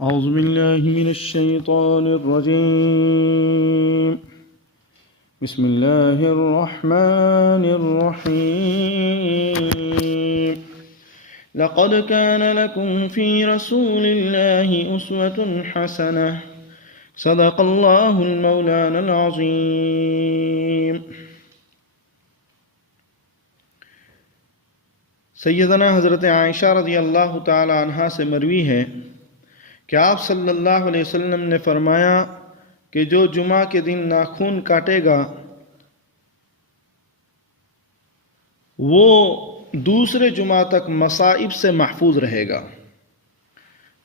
أعوذ بالله من الشيطان الرجيم. بسم الله الرحمن الرحيم. لقد كان لكم في رسول الله أسوة حسنة. صدق الله المولانا العظيم. سیدنا حضرت عائشہ رضی اللہ تعالی عنہا سے مروی ہے کہ آپ صلی اللہ علیہ وسلم نے فرمایا کہ جو جمعہ کے دن ناخن کاٹے گا وہ دوسرے جمعہ تک مصائب سے محفوظ رہے گا۔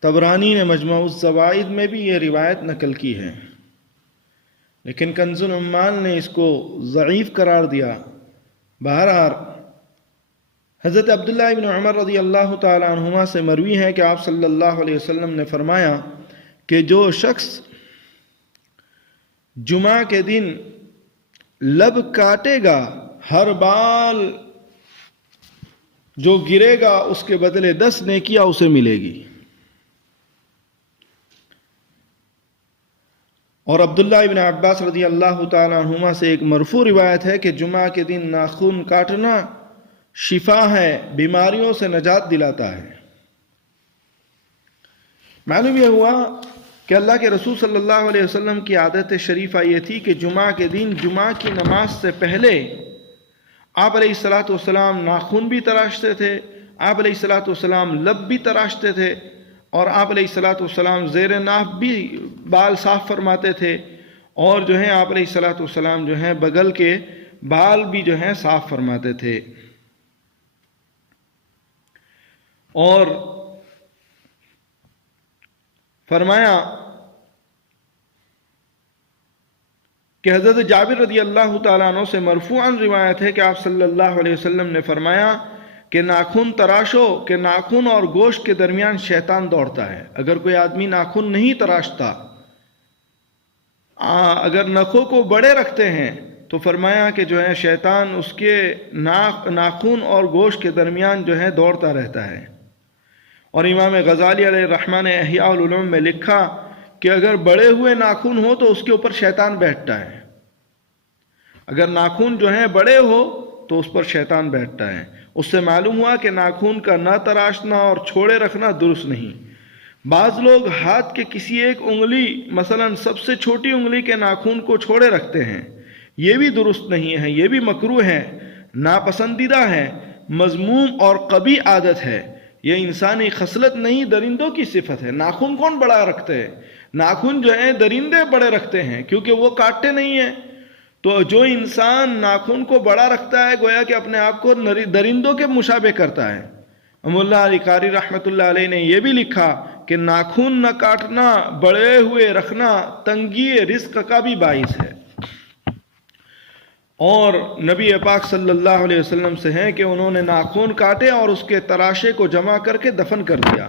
طبرانی نے مجمع الزوائد میں بھی یہ روایت نقل کی ہے، لیکن کنز العمال نے اس کو ضعیف قرار دیا۔ بہرحال حضرت عبداللہ ابن عمر رضی اللہ تعالی عنہما سے مروی ہے کہ آپ صلی اللہ علیہ وسلم نے فرمایا کہ جو شخص جمعہ کے دن لب کاٹے گا، ہر بال جو گرے گا اس کے بدلے 10 نیکیاں اسے ملے گی۔ اور عبداللہ ابن عباس رضی اللہ تعالی عنہما سے ایک مرفوع روایت ہے کہ جمعہ کے دن ناخن کاٹنا شفا ہے، بیماریوں سے نجات دلاتا ہے۔ معلوم یہ ہوا کہ اللہ کے رسول صلی اللہ علیہ وسلم کی عادت شریفہ یہ تھی کہ جمعہ کے دن جمعہ کی نماز سے پہلے آپ علیہ السلام ناخن بھی تراشتے تھے، آپ علیہ السلام لب بھی تراشتے تھے، اور آپ علیہ السلام زیر ناف بھی بال صاف فرماتے تھے، اور جو ہیں آپ علیہ السلام جو ہیں بغل کے بال بھی جو ہیں صاف فرماتے تھے۔ اور فرمایا کہ حضرت جابر رضی اللہ تعالیٰ عنہ سے مرفوعاً روایت ہے کہ آپ صلی اللہ علیہ وسلم نے فرمایا کہ ناخن تراشو کہ ناخن اور گوشت کے درمیان شیطان دوڑتا ہے۔ اگر کوئی آدمی ناخن نہیں تراشتا، اگر نخوں کو بڑے رکھتے ہیں تو فرمایا کہ جو ہے شیطان اس کے ناخن اور گوشت کے درمیان جو ہے دوڑتا رہتا ہے۔ اور امام غزالی علیہ الرحمہ نے احیاء العلوم میں لکھا کہ اگر بڑے ہوئے ناخن ہو تو اس کے اوپر شیطان بیٹھتا ہے، اگر ناخن جو ہیں بڑے ہو تو اس پر شیطان بیٹھتا ہے۔ اس سے معلوم ہوا کہ ناخن کا نہ تراشنا اور چھوڑے رکھنا درست نہیں۔ بعض لوگ ہاتھ کے کسی ایک انگلی، مثلا سب سے چھوٹی انگلی کے ناخن کو چھوڑے رکھتے ہیں، یہ بھی درست نہیں ہے، یہ بھی مکروہ ہے، ناپسندیدہ ہے، مذموم اور قبیح عادت ہے۔ یہ انسانی خصلت نہیں، درندوں کی صفت ہے۔ ناخن کون بڑا رکھتے ہیں؟ ناخن جو ہیں درندے بڑے رکھتے ہیں، کیونکہ وہ کاٹتے نہیں ہیں۔ تو جو انسان ناخن کو بڑا رکھتا ہے گویا کہ اپنے آپ کو درندوں کے مشابہ کرتا ہے۔ مولا علی قاری رحمۃ اللہ علیہ نے یہ بھی لکھا کہ ناخن نہ کاٹنا، بڑے ہوئے رکھنا تنگی رزق کا بھی باعث ہے۔ اور نبی پاک صلی اللہ علیہ وسلم سے ہیں کہ انہوں نے ناخن کاٹے اور اس کے تراشے کو جمع کر کے دفن کر دیا،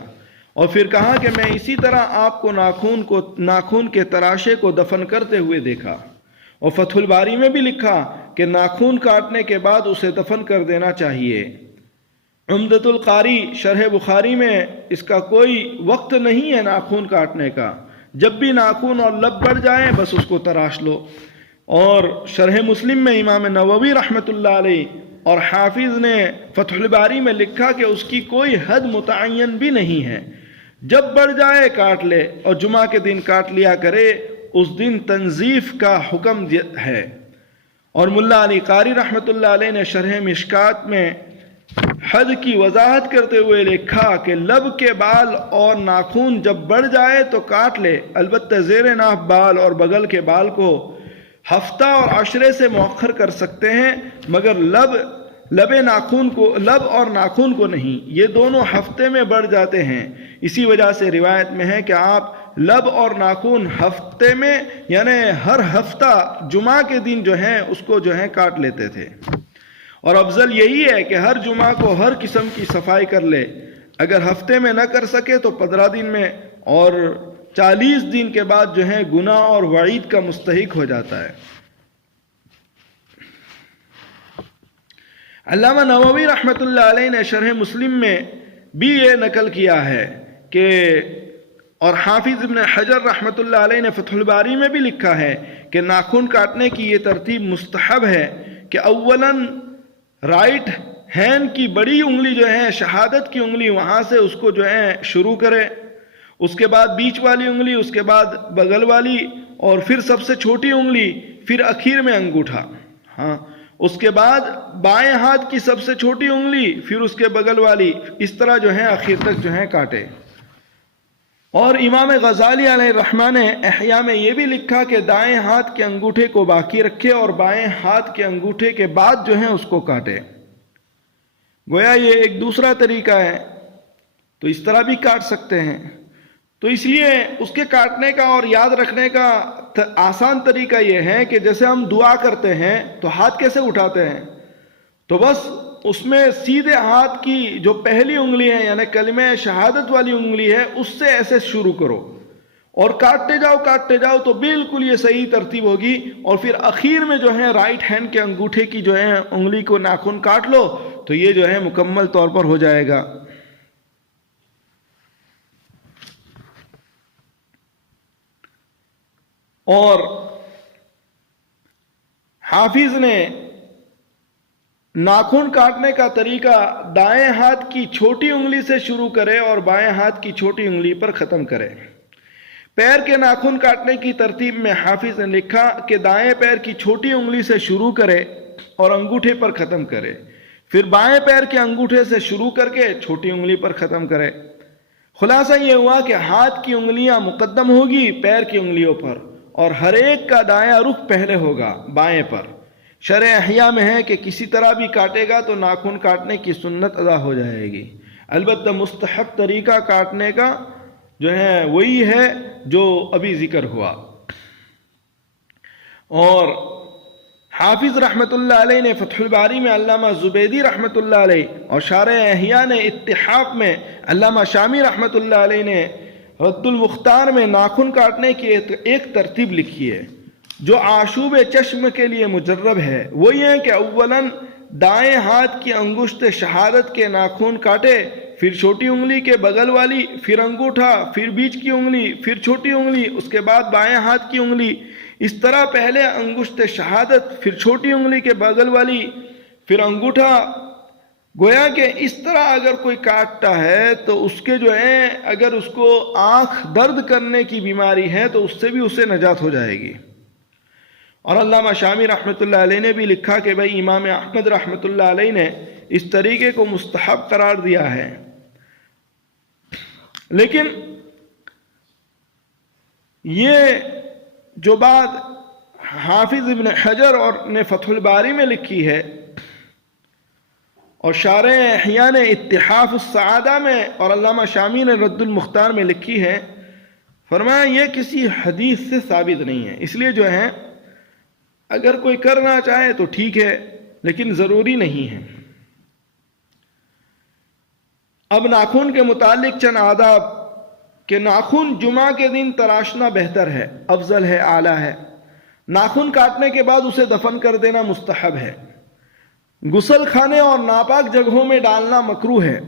اور پھر کہا کہ میں اسی طرح آپ کو ناخن کے تراشے کو دفن کرتے ہوئے دیکھا۔ اور فتح الباری میں بھی لکھا کہ ناخن کاٹنے کے بعد اسے دفن کر دینا چاہیے۔ عمدۃ القاری شرح بخاری میں اس کا کوئی وقت نہیں ہے ناخن کاٹنے کا، جب بھی ناخن اور لب بڑھ جائیں بس اس کو تراش لو۔ اور شرح مسلم میں امام نووی رحمۃ اللہ علیہ اور حافظ نے فتح الباری میں لکھا کہ اس کی کوئی حد متعین بھی نہیں ہے، جب بڑھ جائے کاٹ لے، اور جمعہ کے دن کاٹ لیا کرے، اس دن تنظیف کا حکم ہے۔ اور ملا علی قاری رحمۃ اللہ علیہ نے شرح مشکات میں حد کی وضاحت کرتے ہوئے لکھا کہ لب کے بال اور ناخن جب بڑھ جائے تو کاٹ لے، البتہ زیر ناف بال اور بغل کے بال کو ہفتہ اور عشرے سے مؤخر کر سکتے ہیں، مگر لب اور ناخن کو نہیں، یہ دونوں ہفتے میں بڑھ جاتے ہیں۔ اسی وجہ سے روایت میں ہے کہ آپ لب اور ناخن ہفتے میں یعنی ہر ہفتہ جمعہ کے دن جو ہیں اس کو جو ہے کاٹ لیتے تھے۔ اور افضل یہی ہے کہ ہر جمعہ کو ہر قسم کی صفائی کر لے، اگر ہفتے میں نہ کر سکے تو 15 دن میں، اور 40 دن کے بعد جو ہے گناہ اور وعید کا مستحق ہو جاتا ہے۔ علامہ نووی رحمۃ اللہ علیہ نے شرح مسلم میں بھی یہ نقل کیا ہے کہ اور حافظ ابن حجر رحمۃ اللہ علیہ نے فتح الباری میں بھی لکھا ہے کہ ناخن کاٹنے کی یہ ترتیب مستحب ہے کہ اولاً رائٹ ہینڈ کی بڑی انگلی جو ہے شہادت کی انگلی وہاں سے اس کو جو ہے شروع کرے، اس کے بعد بیچ والی انگلی، اس کے بعد بغل والی، اور پھر سب سے چھوٹی انگلی، پھر اخیر میں انگوٹھا، ہاں اس کے بعد بائیں ہاتھ کی سب سے چھوٹی انگلی، پھر اس کے بغل والی، اس طرح جو ہے آخر تک جو ہے کاٹے۔ اور امام غزالی علیہ الرحمہ نے احیاء میں یہ بھی لکھا کہ دائیں ہاتھ کے انگوٹھے کو باقی رکھے اور بائیں ہاتھ کے انگوٹھے کے بعد جو ہے اس کو کاٹے۔ گویا یہ ایک دوسرا طریقہ ہے، تو اس طرح بھی کاٹ سکتے ہیں۔ تو اس لیے اس کے کاٹنے کا اور یاد رکھنے کا آسان طریقہ یہ ہے کہ جیسے ہم دعا کرتے ہیں تو ہاتھ کیسے اٹھاتے ہیں، تو بس اس میں سیدھے ہاتھ کی جو پہلی انگلی ہے یعنی کلمہ شہادت والی انگلی ہے اس سے ایسے شروع کرو اور کاٹتے جاؤ تو بالکل یہ صحیح ترتیب ہوگی، اور پھر اخیر میں جو ہے رائٹ ہینڈ کے انگوٹھے کی جو ہے انگلی کو ناخن کاٹ لو تو یہ جو ہے مکمل طور پر ہو جائے گا۔ اور حافظ نے ناخن کاٹنے کا طریقہ دائیں ہاتھ کی چھوٹی انگلی سے شروع کرے اور بائیں ہاتھ کی چھوٹی انگلی پر ختم کرے۔ پیر کے ناخن کاٹنے کی ترتیب میں حافظ نے لکھا کہ دائیں پیر کی چھوٹی انگلی سے شروع کرے اور انگوٹھے پر ختم کرے، پھر بائیں پیر کے انگوٹھے سے شروع کر کے چھوٹی انگلی پر ختم کرے۔ خلاصہ یہ ہوا کہ ہاتھ کی انگلیاں مقدم ہوگی پیر کی انگلیوں پر، اور ہر ایک کا دایاں رخ پہلے ہوگا بائیں پر۔ شرع احیاء میں ہے کہ کسی طرح بھی کاٹے گا تو ناخن کاٹنے کی سنت ادا ہو جائے گی، البتہ مستحب طریقہ کاٹنے کا جو ہے وہی ہے جو ابھی ذکر ہوا۔ اور حافظ رحمۃ اللہ علیہ نے فتح الباری میں علامہ زبیدی رحمۃ اللہ علیہ اور شارح احیاء نے اتحاف میں علامہ شامی رحمۃ اللہ علیہ نے رد المختار میں ناخن کاٹنے کی ایک ترتیب لکھی ہے جو آشوب چشم کے لیے مجرب ہے۔ وہ یہ ہے کہ اولاً دائیں ہاتھ کی انگشت شہادت کے ناخن کاٹے، پھر چھوٹی انگلی کے بغل والی، پھر انگوٹھا، پھر بیچ کی انگلی، پھر چھوٹی انگلی، اس کے بعد بائیں ہاتھ کی انگلی۔ اس طرح پہلے انگشت شہادت، پھر چھوٹی انگلی کے بغل والی، پھر انگوٹھا۔ گویا کہ اس طرح اگر کوئی کاٹتا ہے تو اس کے جو ہے اگر اس کو آنکھ درد کرنے کی بیماری ہے تو اس سے بھی اسے نجات ہو جائے گی۔ اور علامہ شامی رحمۃ اللہ علیہ نے بھی لکھا کہ بھائی امام احمد رحمۃ اللہ علیہ نے اس طریقے کو مستحب قرار دیا ہے، لیکن یہ جو بات حافظ ابن حجر اور نے فتح الباری میں لکھی ہے اور شارح احیاء نے اتحاف السعادہ میں اور علامہ شامی نے رد المختار میں لکھی ہے، فرمایا یہ کسی حدیث سے ثابت نہیں ہے، اس لیے جو ہے اگر کوئی کرنا چاہے تو ٹھیک ہے لیکن ضروری نہیں ہے۔ اب ناخن کے متعلق چند آداب کہ ناخن جمعہ کے دن تراشنا بہتر ہے، افضل ہے، اعلیٰ ہے۔ ناخن کاٹنے کے بعد اسے دفن کر دینا مستحب ہے۔ غسل خانے اور ناپاک جگہوں میں ڈالنا مکروہ ہے۔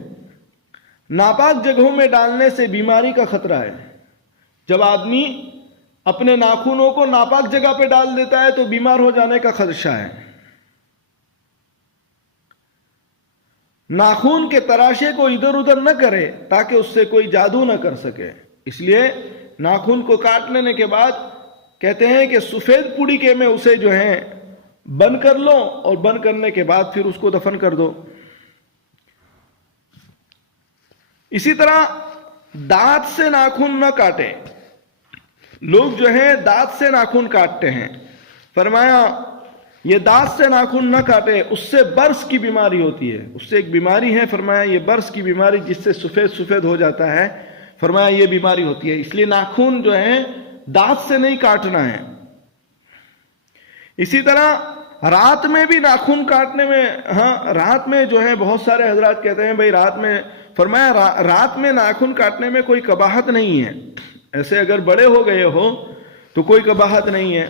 ناپاک جگہوں میں ڈالنے سے بیماری کا خطرہ ہے۔ جب آدمی اپنے ناخنوں کو ناپاک جگہ پہ ڈال دیتا ہے تو بیمار ہو جانے کا خدشہ ہے۔ ناخن کے تراشے کو ادھر ادھر نہ کرے تاکہ اس سے کوئی جادو نہ کر سکے، اس لیے ناخن کو کاٹ لینے کے بعد کہتے ہیں کہ سفید پوڑی کے میں اسے جو ہے بند کر لو اور بند کرنے کے بعد پھر اس کو دفن کر دو۔ اسی طرح دانت سے ناخن نہ کاٹے۔ لوگ جو ہیں دانت سے ناخن کاٹتے ہیں، فرمایا یہ دانت سے ناخن نہ کاٹے، اس سے برس کی بیماری ہوتی ہے، اس سے ایک بیماری ہے، فرمایا یہ برس کی بیماری جس سے سفید سفید ہو جاتا ہے، فرمایا یہ بیماری ہوتی ہے، اس لیے ناخن جو ہے دانت سے نہیں کاٹنا ہے۔ اسی طرح رات میں بھی ناخن کاٹنے میں، ہاں رات میں جو ہے بہت سارے حضرات کہتے ہیں بھائی رات میں، فرمایا رات میں ناخن کاٹنے میں کوئی قباحت نہیں ہے، ایسے اگر بڑے ہو گئے ہو تو کوئی قباحت نہیں ہے۔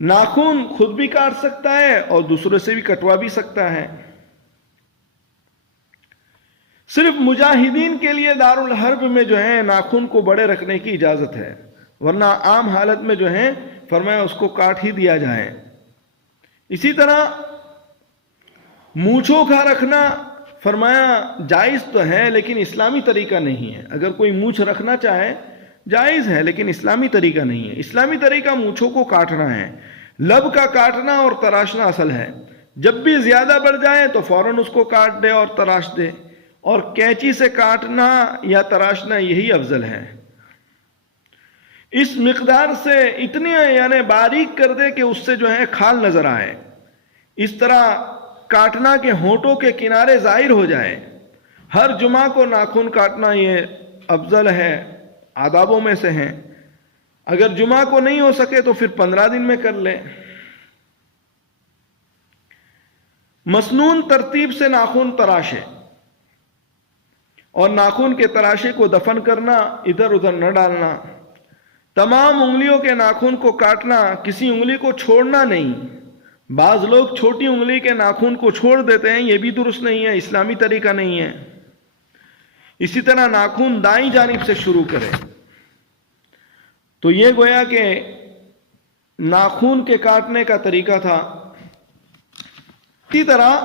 ناخن خود بھی کاٹ سکتا ہے اور دوسرے سے بھی کٹوا بھی سکتا ہے۔ صرف مجاہدین کے لیے دارالحرب میں جو ہے ناخن کو بڑے رکھنے کی اجازت ہے، ورنہ عام حالت میں جو ہے فرمایا اس کو کاٹ ہی دیا جائے۔ اسی طرح مونچھوں کا رکھنا فرمایا جائز تو ہے لیکن اسلامی طریقہ نہیں ہے۔ اگر کوئی مونچھ رکھنا چاہے جائز ہے لیکن اسلامی طریقہ نہیں ہے۔ اسلامی طریقہ مونچھوں کو کاٹنا ہے، لب کا کاٹنا اور تراشنا اصل ہے۔ جب بھی زیادہ بڑھ جائے تو فوراً اس کو کاٹ دے اور تراش دے، اور کینچی سے کاٹنا یا تراشنا یہی افضل ہے۔ اس مقدار سے اتنی یعنی باریک کر دے کہ اس سے جو ہے کھال نظر آئے، اس طرح کاٹنا کہ ہونٹوں کے کنارے ظاہر ہو جائے۔ ہر جمعہ کو ناخن کاٹنا یہ افضل ہے، آدابوں میں سے ہیں۔ اگر جمعہ کو نہیں ہو سکے تو پھر 15 دن میں کر لیں۔ مسنون ترتیب سے ناخن تراشے اور ناخن کے تراشے کو دفن کرنا، ادھر ادھر نہ ڈالنا۔ تمام انگلیوں کے ناخن کو کاٹنا، کسی انگلی کو چھوڑنا نہیں۔ بعض لوگ چھوٹی انگلی کے ناخن کو چھوڑ دیتے ہیں، یہ بھی درست نہیں ہے، اسلامی طریقہ نہیں ہے۔ اسی طرح ناخن دائیں جانب سے شروع کرے۔ تو یہ گویا کہ ناخن کے کاٹنے کا طریقہ تھا۔ اسی طرح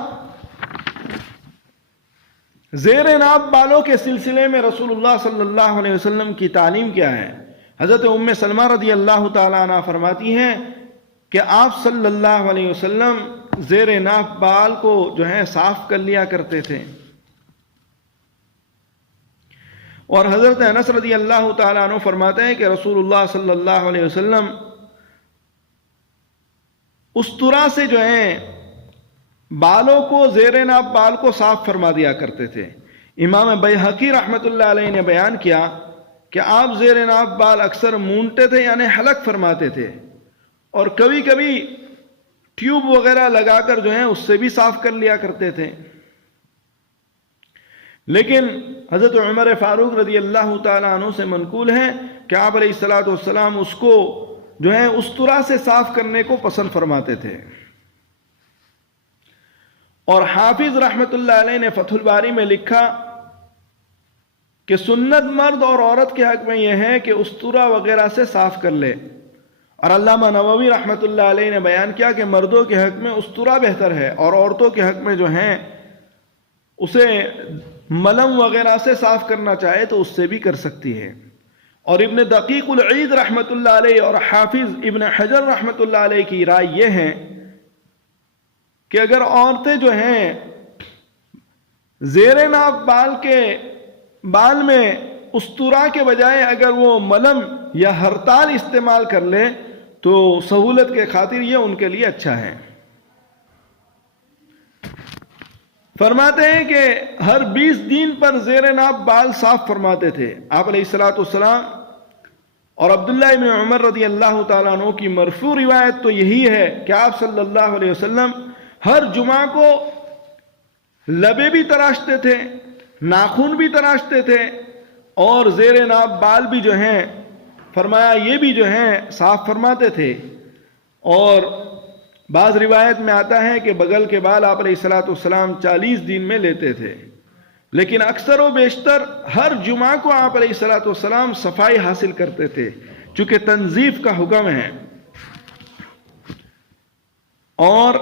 زیر ناب بالوں کے سلسلے میں رسول اللہ صلی اللہ علیہ وسلم کی تعلیم کیا ہے؟ حضرت ام سلمہ رضی اللہ تعالیٰ عنہ فرماتی ہیں کہ آپ صلی اللہ علیہ وسلم زیر ناف بال کو جو ہے صاف کر لیا کرتے تھے۔ اور حضرت انس رضی اللہ تعالیٰ عنہ فرماتے ہیں کہ رسول اللہ صلی اللہ علیہ وسلم استرا سے جو ہے بالوں کو زیر ناف بال کو صاف فرما دیا کرتے تھے۔ امام بیہقی رحمۃ اللہ علیہ نے بیان کیا کہ آپ زیر ناف بال اکثر مونٹتے تھے یعنی حلق فرماتے تھے، اور کبھی کبھی ٹیوب وغیرہ لگا کر جو ہے اس سے بھی صاف کر لیا کرتے تھے۔ لیکن حضرت عمر فاروق رضی اللہ تعالیٰ عنہ سے منقول ہے کہ آپ علیہ الصلوۃ والسلام اس کو جو ہے استرا سے صاف کرنے کو پسند فرماتے تھے۔ اور حافظ رحمت اللہ علیہ نے فتح الباری میں لکھا کہ سنت مرد اور عورت کے حق میں یہ ہے کہ استرا وغیرہ سے صاف کر لے۔ اور علامہ نووی رحمت اللہ علیہ نے بیان کیا کہ مردوں کے حق میں استرا بہتر ہے، اور عورتوں کے حق میں جو ہیں اسے ملم وغیرہ سے صاف کرنا چاہے تو اس سے بھی کر سکتی ہے۔ اور ابن دقیق العید رحمت اللہ علیہ اور حافظ ابن حجر رحمت اللہ علیہ کی رائے یہ ہے کہ اگر عورتیں جو ہیں زیر ناف بال میں استرا کے بجائے اگر وہ ملم یا ہرتال استعمال کر لے تو سہولت کے خاطر یہ ان کے لیے اچھا ہے۔ فرماتے ہیں کہ ہر 20 دن پر زیر ناف بال صاف فرماتے تھے آپ علیہ الصلوۃ والسلام۔ اور عبداللہ بن عمر رضی اللہ تعالیٰ عنہ کی مرفوع روایت تو یہی ہے کہ آپ صلی اللہ علیہ وسلم ہر جمعہ کو لبے بھی تراشتے تھے، ناخن بھی تراشتے تھے، اور زیر ناف بال بھی جو ہیں فرمایا یہ بھی جو ہیں صاف فرماتے تھے۔ اور بعض روایت میں آتا ہے کہ بغل کے بال آپ علیہ الصلوۃ والسلام 40 دن میں لیتے تھے، لیکن اکثر و بیشتر ہر جمعہ کو آپ علیہ الصلوۃ والسلام صفائی حاصل کرتے تھے، چونکہ تنظیف کا حکم ہے۔ اور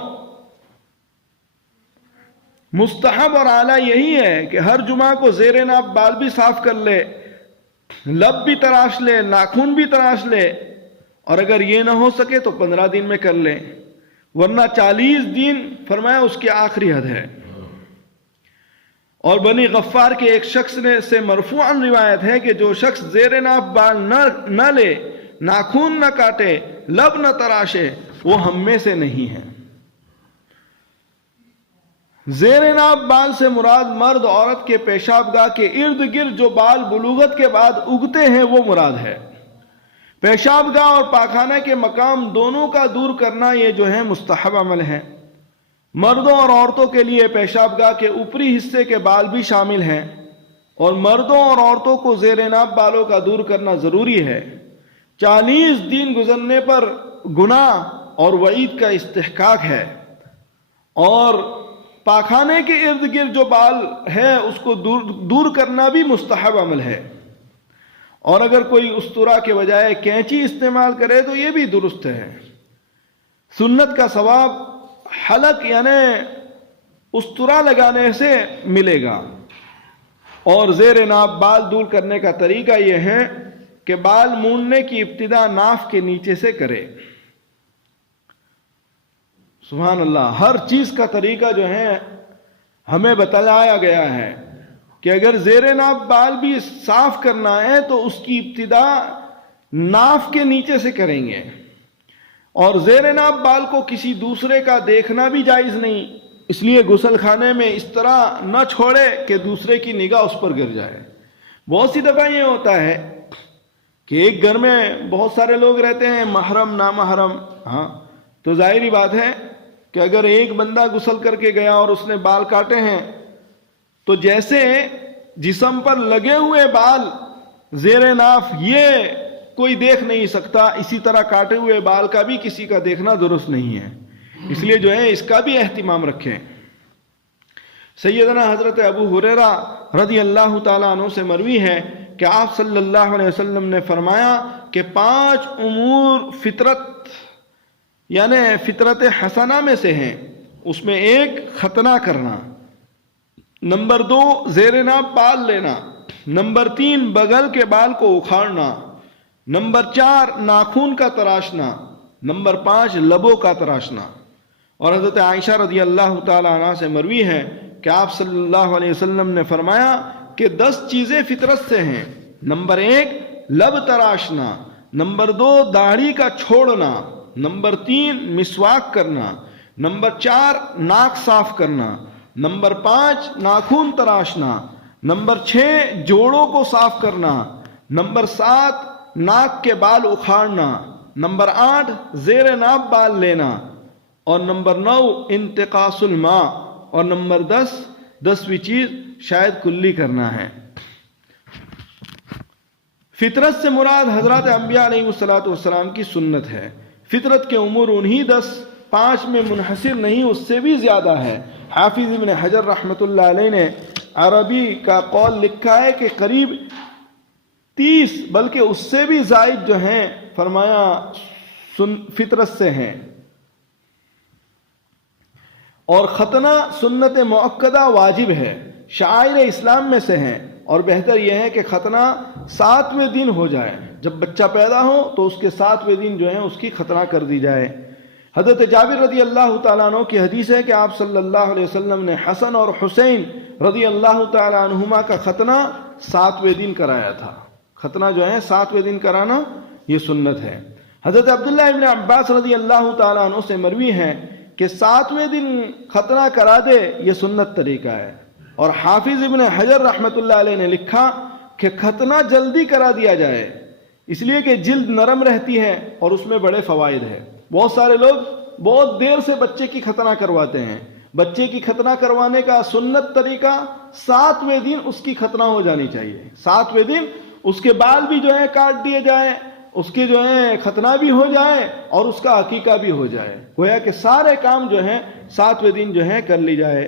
مستحب اور اعلیٰ یہی ہے کہ ہر جمعہ کو زیر ناف بال بھی صاف کر لے، لب بھی تراش لے، ناخن بھی تراش لے، اور اگر یہ نہ ہو سکے تو 15 دن میں کر لے، ورنہ 40 دن فرمایا اس کی آخری حد ہے۔ اور بنی غفار کے ایک شخص سے مرفوعاً روایت ہے کہ جو شخص زیر ناف بال نہ لے، ناخن نہ کاٹے، لب نہ تراشے، وہ ہم میں سے نہیں ہے۔ زیر ناف بال سے مراد مرد عورت کے پیشاب گاہ کے ارد گرد جو بال بلوغت کے بعد اگتے ہیں وہ مراد ہے۔ پیشاب گاہ اور پاخانہ کے مقام دونوں کا دور کرنا یہ جو ہے مستحب عمل ہے۔ مردوں اور عورتوں کے لیے پیشاب گاہ کے اوپری حصے کے بال بھی شامل ہیں، اور مردوں اور عورتوں کو زیر ناف بالوں کا دور کرنا ضروری ہے۔ 40 دن گزرنے پر گناہ اور وعید کا استحقاق ہے، اور پاخانے کے ارد گرد جو بال ہے اس کو دور کرنا بھی مستحب عمل ہے، اور اگر کوئی استرا کے بجائے کینچی استعمال کرے تو یہ بھی درست ہے۔ سنت کا ثواب حلق یعنی استرا لگانے سے ملے گا۔ اور زیر ناف بال دور کرنے کا طریقہ یہ ہے کہ بال موننے کی ابتدا ناف کے نیچے سے کرے۔ سبحان اللہ، ہر چیز کا طریقہ جو ہے ہمیں بتلایا گیا ہے کہ اگر زیر ناف بال بھی صاف کرنا ہے تو اس کی ابتدا ناف کے نیچے سے کریں گے، اور زیر ناف بال کو کسی دوسرے کا دیکھنا بھی جائز نہیں، اس لیے غسل خانے میں اس طرح نہ چھوڑے کہ دوسرے کی نگاہ اس پر گر جائے۔ بہت سی دفعہ یہ ہوتا ہے کہ ایک گھر میں بہت سارے لوگ رہتے ہیں، محرم نامحرم، تو ظاہری بات ہے کہ اگر ایک بندہ غسل کر کے گیا اور اس نے بال کاٹے ہیں تو جیسے جسم پر لگے ہوئے بال زیر ناف یہ کوئی دیکھ نہیں سکتا، اسی طرح کاٹے ہوئے بال کا بھی کسی کا دیکھنا درست نہیں ہے، اس لیے جو ہے اس کا بھی اہتمام رکھیں۔ سیدنا حضرت ابو ہریرہ رضی اللہ تعالیٰ عنہ سے مروی ہے کہ آپ صلی اللہ علیہ وسلم نے فرمایا کہ 5 امور فطرت یعنی فطرت حسنہ میں سے ہیں، اس میں ایک ختنہ کرنا، نمبر 2 زیر ناف بال لینا، نمبر 3 بغل کے بال کو اکھاڑنا، نمبر 4 ناخون کا تراشنا، نمبر 5 لبوں کا تراشنا۔ اور حضرت عائشہ رضی اللہ تعالی عنہ سے مروی ہے کہ آپ صلی اللہ علیہ وسلم نے فرمایا کہ 10 چیزیں فطرت سے ہیں، نمبر 1 لب تراشنا، نمبر 2 داڑھی کا چھوڑنا، نمبر 3 مسواک کرنا، نمبر 4 ناک صاف کرنا، نمبر 5 ناخون تراشنا، نمبر 6 جوڑوں کو صاف کرنا، نمبر 7 ناک کے بال اکھاڑنا، نمبر 8 زیر ناف بال لینا، اور نمبر 9 انتقاص الماء، اور نمبر 10ویں چیز شاید کلی کرنا ہے۔ فطرت سے مراد حضرات انبیاء علیہ السلام کی سنت ہے۔ فطرت کے امور انہی 5 میں منحصر نہیں، اس سے بھی زیادہ ہے۔ حافظ ابن حجر رحمۃ اللہ علیہ نے عربی کا قول لکھا ہے کہ قریب 30 بلکہ اس سے بھی زائد جو ہیں فرمایا فطرت سے ہیں، اور ختنہ سنت مؤکدہ واجب ہے، شعائر اسلام میں سے ہیں، اور بہتر یہ ہے کہ ختنہ 7ویں دن ہو جائے، جب بچہ پیدا ہو تو اس کے 7ویں دن جو ہے اس کی ختنہ کر دی جائے۔ حضرت جابر رضی اللہ تعالیٰ عنہ کی حدیث ہے کہ آپ صلی اللہ علیہ وسلم نے حسن اور حسین رضی اللہ تعالیٰ عنہما کا ختنہ 7ویں دن کرایا تھا۔ ختنہ جو ہے 7ویں دن کرانا یہ سنت ہے۔ حضرت عبداللہ ابن عباس رضی اللہ تعالیٰ عنہ سے مروی ہے کہ 7ویں دن ختنہ کرا دے، یہ سنت طریقہ ہے۔ اور حافظ ابن حجر رحمۃ اللہ علیہ نے لکھا کہ ختنہ جلدی کرا دیا جائے، اس لیے کہ جلد نرم رہتی ہے اور اس میں بڑے فوائد ہیں۔ بہت سارے لوگ بہت دیر سے بچے کی ختنہ کرواتے ہیں، بچے کی ختنہ کروانے کا سنت طریقہ 7ویں دن اس کی ختنہ ہو جانی چاہیے، 7ویں دن اس کے بال بھی جو ہے کاٹ دیے جائیں، اس کے جو ہے ختنہ بھی ہو جائے اور اس کا عقیقہ بھی ہو جائے، گویا کہ سارے کام جو ہیں 7ویں دن جو ہے کر لی جائے۔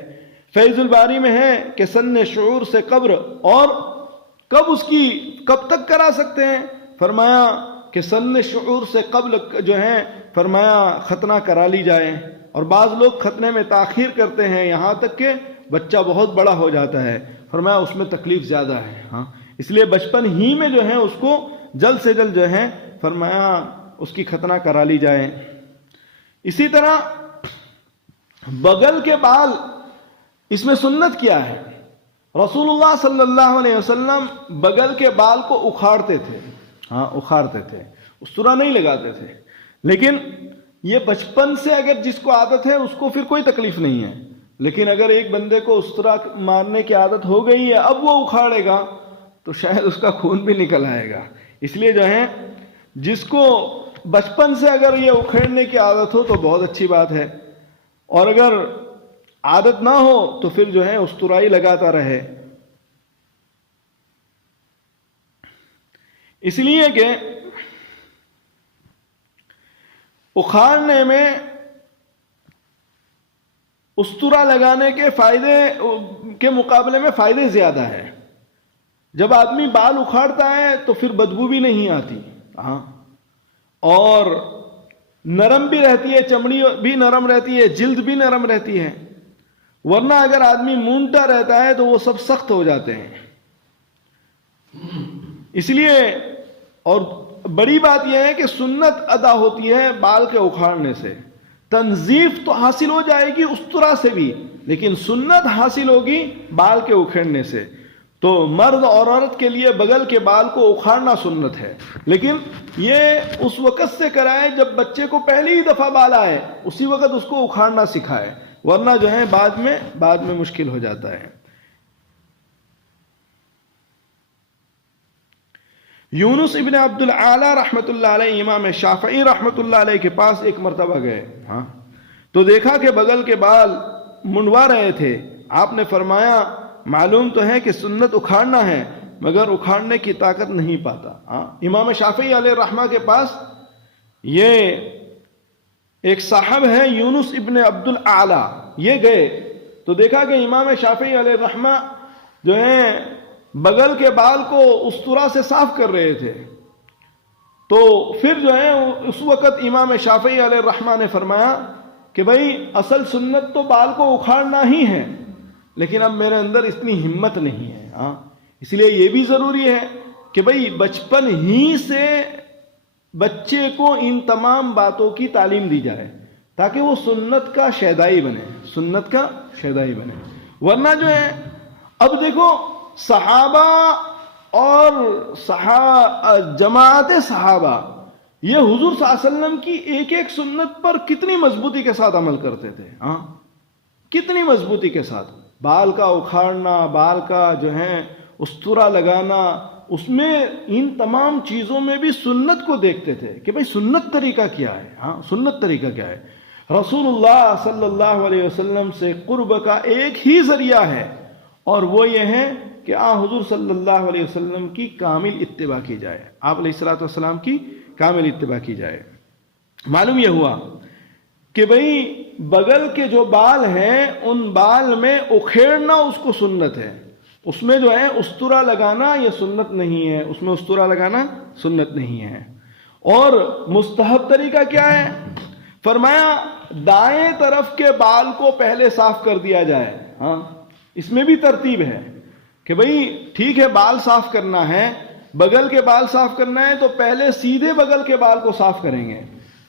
فیض الباری میں ہے کہ سن شعور سے قبر، اور کب تک کرا سکتے ہیں؟ فرمایا کہ سن شعور سے قبل جو ہے فرمایا ختنہ کرا لی جائے، اور بعض لوگ ختنے میں تاخیر کرتے ہیں یہاں تک کہ بچہ بہت بڑا ہو جاتا ہے، فرمایا اس میں تکلیف زیادہ ہے، اس لیے بچپن ہی میں جو ہے اس کو جلد سے جلد جو ہے فرمایا اس کی ختنہ کرا لی جائے۔ اسی طرح بغل کے بال، اس میں سنت کیا ہے؟ رسول اللہ صلی اللہ علیہ وسلم بغل کے بال کو اکھاڑتے تھے، اکھاڑتے تھے، استرا نہیں لگاتے تھے، لیکن یہ بچپن سے اگر جس کو عادت ہے اس کو پھر کوئی تکلیف نہیں ہے، لیکن اگر ایک بندے کو استرا مارنے کی عادت ہو گئی ہے اب وہ اکھاڑے گا تو شاید اس کا خون بھی نکل آئے گا، اس لیے جو ہے جس کو بچپن سے اگر یہ اکھیڑنے کی عادت ہو تو بہت اچھی بات ہے، اور اگر عادت نہ ہو تو پھر جو ہے استرائی لگاتا رہے۔ اس لیے کہ اکھاڑنے میں استرا لگانے کے فائدے کے مقابلے میں فائدے زیادہ ہے۔ جب آدمی بال اکھاڑتا ہے تو پھر بدبو بھی نہیں آتی، ہاں، اور نرم بھی رہتی ہے، چمڑی بھی نرم رہتی ہے، جلد بھی نرم رہتی ہے۔ ورنہ اگر آدمی مونٹا رہتا ہے تو وہ سب سخت ہو جاتے ہیں۔ اس لیے، اور بڑی بات یہ ہے کہ سنت ادا ہوتی ہے بال کے اکھاڑنے سے۔ تنظیف تو حاصل ہو جائے گی استرا سے بھی، لیکن سنت حاصل ہوگی بال کے اکھاڑنے سے۔ تو مرد اور عورت کے لیے بغل کے بال کو اکھاڑنا سنت ہے، لیکن یہ اس وقت سے کرائے جب بچے کو پہلی ہی دفعہ بال آئے، اسی وقت اس کو اکھاڑنا سکھائے، ورنہ جو ہے بعد میں مشکل ہو جاتا ہے۔ یونس ابن عبد العالی رحمۃ اللہ علیہ امام شافعی رحمۃ اللہ علیہ کے پاس ایک مرتبہ گئے، ہاں، تو دیکھا کہ بغل کے بال منڈوا رہے تھے۔ آپ نے فرمایا معلوم تو ہے کہ سنت اکھاڑنا ہے، مگر اکھاڑنے کی طاقت نہیں پاتا۔ ہاں، امام شافعی علیہ الرحمہ کے پاس یہ ایک صاحب ہے یونس ابن عبد العالی، یہ گئے تو دیکھا کہ امام شافعی علیہ الرحمہ جو ہیں بغل کے بال کو استرا سے صاف کر رہے تھے۔ تو پھر جو ہے اس وقت امام شافعی علیہ الرحمہ نے فرمایا کہ بھائی اصل سنت تو بال کو اکھاڑنا ہی ہے، لیکن اب میرے اندر اتنی ہمت نہیں ہے، ہاں، اس لیے یہ بھی ضروری ہے کہ بھائی بچپن ہی سے بچے کو ان تمام باتوں کی تعلیم دی جائے تاکہ وہ سنت کا شیدائی بنے، سنت کا شیدائی بنے۔ ورنہ جو ہے اب دیکھو صحابہ اور جماعت صحابہ یہ حضور صلی اللہ علیہ وسلم کی ایک ایک سنت پر کتنی مضبوطی کے ساتھ عمل کرتے تھے، ہاں، کتنی مضبوطی کے ساتھ۔ بال کا اکھاڑنا، بال کا جو ہے استرا لگانا، اس میں ان تمام چیزوں میں بھی سنت کو دیکھتے تھے کہ بھئی سنت طریقہ کیا ہے، ہاں، سنت طریقہ کیا ہے۔ رسول اللہ صلی اللہ علیہ وسلم سے قرب کا ایک ہی ذریعہ ہے، اور وہ یہ ہے کہ حضور صلی اللہ علیہ وسلم کی کامل اتباع کی جائے، آپ علیہ الصلوۃ والسلام کی کامل اتباع کی جائے۔ معلوم یہ ہوا کہ بھئی بغل کے جو بال ہیں ان بال میں اکھیڑنا اس کو سنت ہے، اس میں جو ہے استرا لگانا یہ سنت نہیں ہے، اس میں استرا لگانا سنت نہیں ہے۔ اور مستحب طریقہ کیا ہے؟ فرمایا دائیں طرف کے بال کو پہلے صاف کر دیا جائے، ہاں، اس میں بھی ترتیب ہے کہ بھئی ٹھیک ہے بال صاف کرنا ہے، بغل کے بال صاف کرنا ہے تو پہلے سیدھے بغل کے بال کو صاف کریں گے،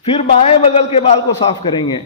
پھر بائیں بغل کے بال کو صاف کریں گے۔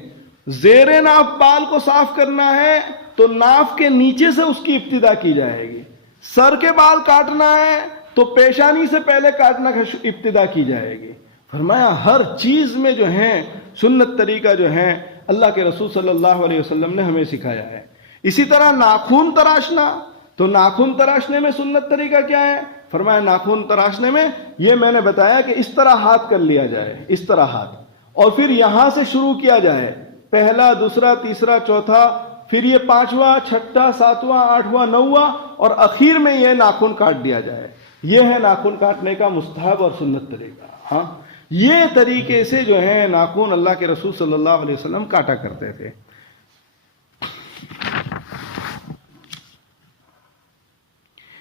زیر ناف بال کو صاف کرنا ہے تو ناف کے نیچے سے اس کی ابتدا کی جائے گی۔ سر کے بال کاٹنا ہے تو پیشانی سے پہلے کاٹنا ابتدا کی جائے گی۔ فرمایا ہر چیز میں جو ہے سنت طریقہ جو ہے اللہ کے رسول صلی اللہ علیہ وسلم نے ہمیں سکھایا ہے۔ اسی طرح ناخن تراشنا، تو ناخن تراشنے میں سنت طریقہ کیا ہے؟ فرمایا ناخن تراشنے میں یہ میں نے بتایا کہ اس طرح ہاتھ کر لیا جائے، اس طرح ہاتھ، اور پھر یہاں سے شروع کیا جائے، پہلا، دوسرا، تیسرا، چوتھا، پھر یہ پانچواں، چھٹا، ساتواں، آٹھواں، نواں، اور اخیر میں یہ ناخن کاٹ دیا جائے۔ یہ ہے ناخن کاٹنے کا مستحب اور سنت طریقہ۔ ہاں، یہ طریقے سے جو ہے ناخن اللہ کے رسول صلی اللہ علیہ وسلم کاٹا کرتے تھے۔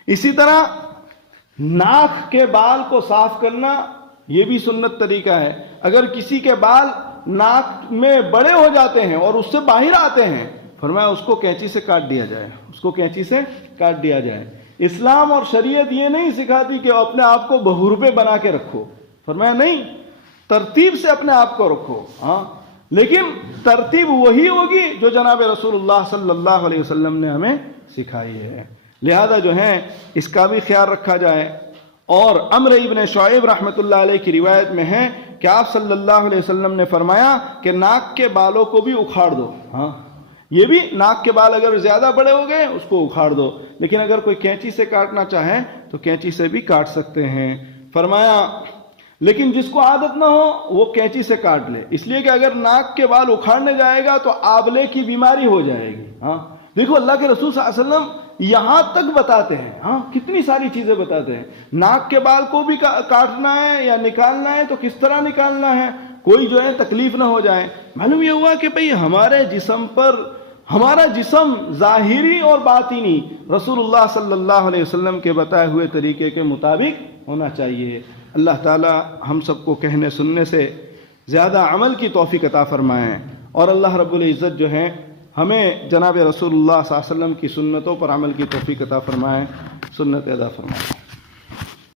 اسی طرح ناک کے بال کو صاف کرنا یہ بھی سنت طریقہ ہے۔ اگر کسی کے بال ناک میں بڑے ہو جاتے ہیں اور اس سے باہر آتے ہیں، فرمایا اس کو کینچی سے کاٹ دیا جائے، اس کو کینچی سے کاٹ دیا جائے۔ اسلام اور شریعت یہ نہیں سکھاتی کہ اپنے آپ کو بہروپے بنا کے رکھو، فرمایا نہیں، ترتیب سے اپنے آپ کو رکھو، ہاں، لیکن ترتیب وہی ہوگی جو جناب رسول اللہ صلی اللہ علیہ وسلم نے ہمیں سکھائی ہے۔ لہذا جو ہے اس کا بھی خیال رکھا جائے۔ اور عمر ابن شعیب رحمۃ اللہ علیہ کی روایت میں ہے کہ آپ صلی اللہ علیہ وسلم نے فرمایا کہ ناک کے بالوں کو بھی اکھاڑ دو، ہاں، یہ بھی ناک کے بال اگر زیادہ بڑے ہو گئے اس کو اکھاڑ دو، لیکن اگر کوئی کینچی سے کاٹنا چاہے تو کینچی سے بھی کاٹ سکتے ہیں۔ فرمایا لیکن جس کو عادت نہ ہو وہ کینچی سے کاٹ لے، اس لیے کہ اگر ناک کے بال اکھاڑنے جائے گا تو آبلے کی بیماری ہو جائے گی۔ ہاں، دیکھو اللہ کے رسول صلی اللہ علیہ وسلم یہاں تک بتاتے ہیں، ہاں، کتنی ساری چیزیں بتاتے ہیں۔ ناک کے بال کو بھی کاٹنا ہے یا نکالنا ہے تو کس طرح نکالنا ہے، کوئی جو ہے تکلیف نہ ہو جائے۔ معلوم یہ ہوا کہ بھئی ہمارے جسم پر ہمارا جسم ظاہری اور باطنی رسول اللہ صلی اللہ علیہ وسلم کے بتائے ہوئے طریقے کے مطابق ہونا چاہیے۔ اللہ تعالی ہم سب کو کہنے سننے سے زیادہ عمل کی توفیق عطا فرمائیں، اور اللہ رب العزت جو ہے ہمیں جناب رسول اللہ صلی اللہ علیہ وسلم کی سنتوں پر عمل کی توفیق عطا فرمائیں، سنت ادا فرمائیں۔